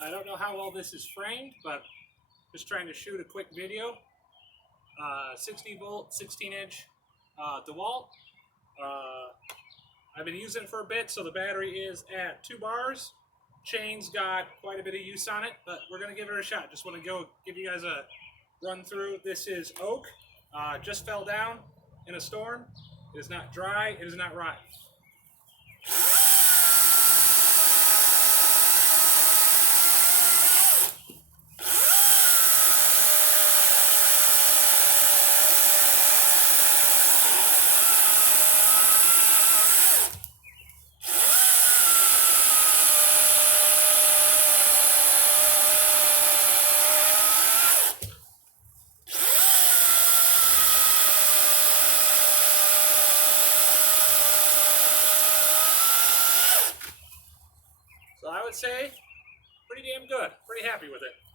I don't know how well this is framed, but just trying to shoot a quick video. 60 volt, 16 inch DeWalt. I've been using it for a bit, so the battery is at 2 bars. Chain's got quite a bit of use on it, but we're going to give it a shot. Just want to go give you guys a run through. This is oak. Just fell down in a storm. It is not dry. It is not rotten. So I would say pretty damn good. Pretty happy with it.